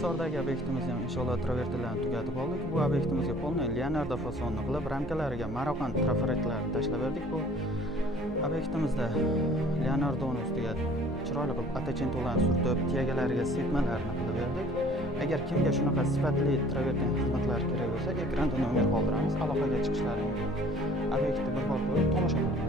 Hisordagi obyektimiz ham inshaalloh travertinlarni tugatib oldik. Bu obyektimizga polniy Leonardo fasonni qilib, ramkalariga Marokan trafaretlarini tashlab berdik. Bu obyektimizda Leonardoning ustiga chiroyli qilib atachentolarni surtib, tegalariga sepmalarni qilib berdik. Agar kimga shunaqa sifatli travertin xizmatlari kerak bo'lsa, ekranda nomer qoldiramiz. Aloqaga chiqishlari mumkin. Obyektni bir bor ko'rib tomosha qiling.